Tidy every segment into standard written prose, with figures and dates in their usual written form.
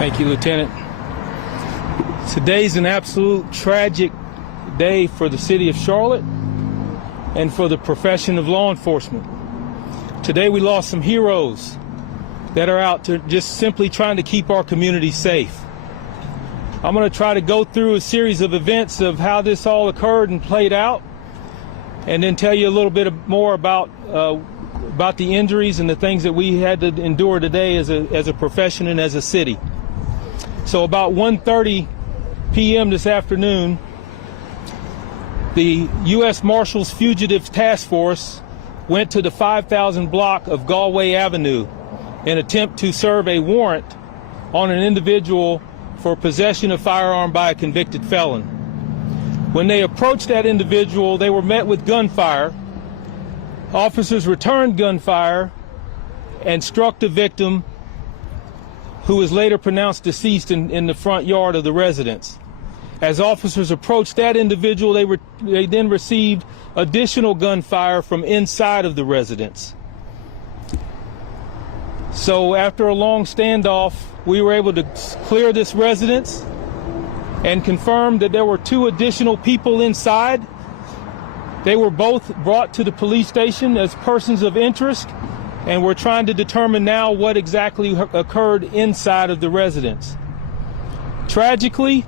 Thank you, Lieutenant. Today's an absolute tragic day for the city of Charlotte and for the profession of law enforcement. Today we lost some heroes that are out to just simply trying to keep our community safe. I'm going to try to go through a series of events of how this all occurred and played out, and then tell you a little bit more about the injuries and the things that we had to endure today as a profession and as a city. So about 1:30 p.m. this afternoon, the U.S. Marshals Fugitive Task Force went to the 5000 block of Galway Avenue in an attempt to serve a warrant on an individual for possession of firearm by a convicted felon. When they approached that individual, they were met with gunfire. Officers returned gunfire and struck the victim, who was later pronounced deceased in the front yard of the residence. As officers approached that individual, they then received additional gunfire from inside of the residence. So after a long standoff, we were able to clear this residence and confirm that there were 2 additional people inside. They were both brought to the police station as persons of interest, and we're trying to determine now what exactly occurred inside of the residence. Tragically,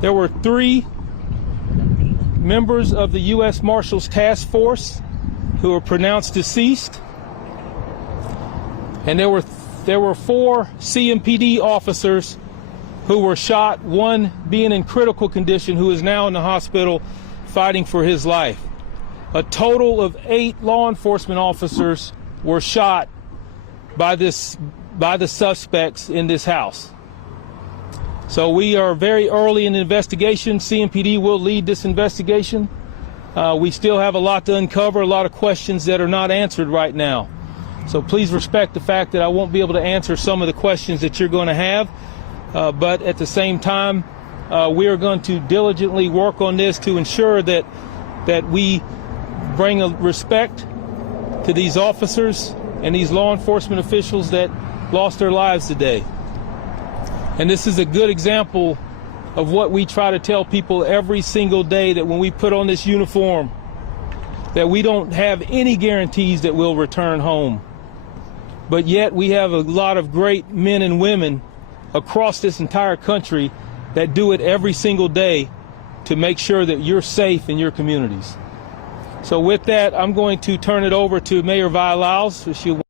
there were 3 members of the U.S. Marshals Task Force who were pronounced deceased, and there were 4 CMPD officers who were shot, one being in critical condition who is now in the hospital fighting for his life. A total of 8 law enforcement officers were shot by the suspects in this house. So we are very early in the investigation. CMPD will lead this investigation. We still have a lot to uncover, a lot of questions that are not answered right now. So please respect the fact that I won't be able to answer some of the questions that you're going to have. But at the same time, we are going to diligently work on this to ensure that we bring a respect to these officers and these law enforcement officials that lost their lives today. And this is a good example of what we try to tell people every single day, that when we put on this uniform, that we don't have any guarantees that we'll return home. But yet we have a lot of great men and women across this entire country that do it every single day to make sure that you're safe in your communities. So with that, I'm going to turn it over to Mayor Vi Lyles, if she'll